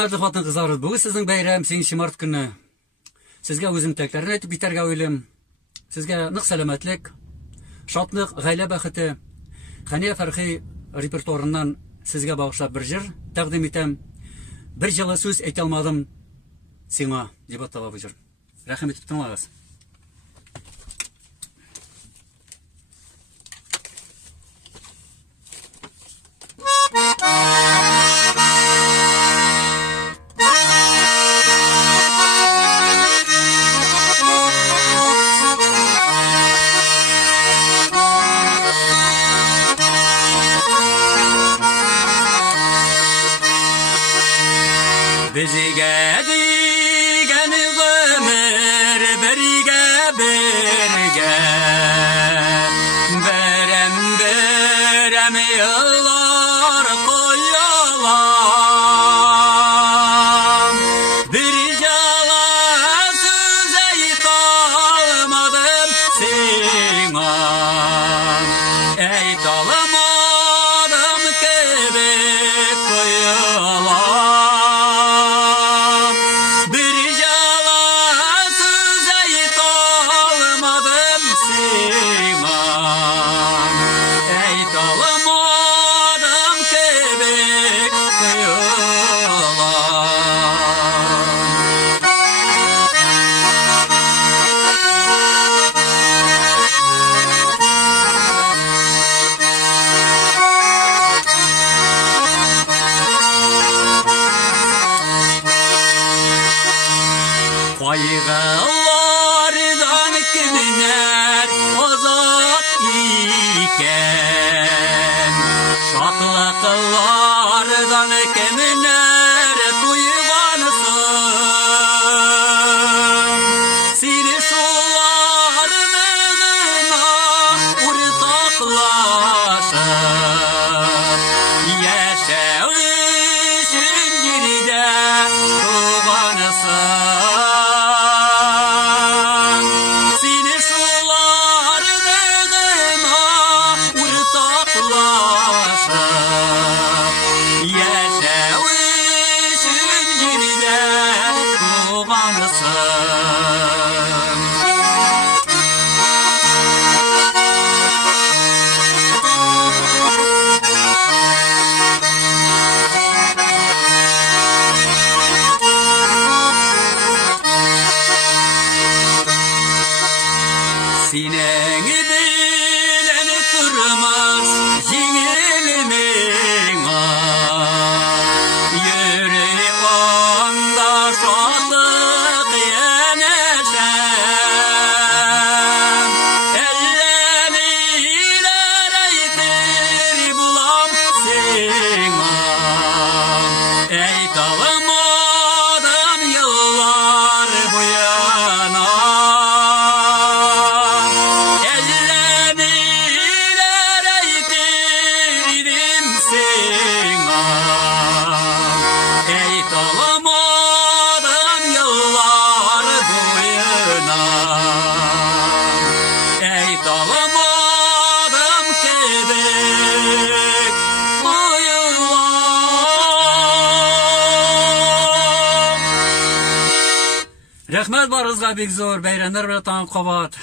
Хатын кызлар, бүгін сіздің бәйрәм 8 март күні. Сезгә үзем тәкләрен әйтеп битәргә уйлыйм. Сезгә нык сәламәтлек, шатлык, гаилә бәхете, Хәния Фәрхи репертуарыннан сезгә багышлап бер җыр тәкъдим итәм. Бер җылы сүз әйтә алмадым сиңа дип атала бу җыр. Рәхмәт итеп тыңлагыз. Bizga digan ömür birga birga berem yıllar koyalam bir jala söz aytamadım sina aytamadım kebek koyalam Kayğılardan kimler azat iken şatlıklardan kimler duyğansın seni şularına ortaklaşıp yaşayışın geride tuğansın Sinen bilen durmaz yengilmin yürü onda şatlık yeneşem elleriler aytır bulam sina aytalamadım yıllar bu yana Рәхмәт барыгызга бик зур, бәйрәмнәр белән таң кабат.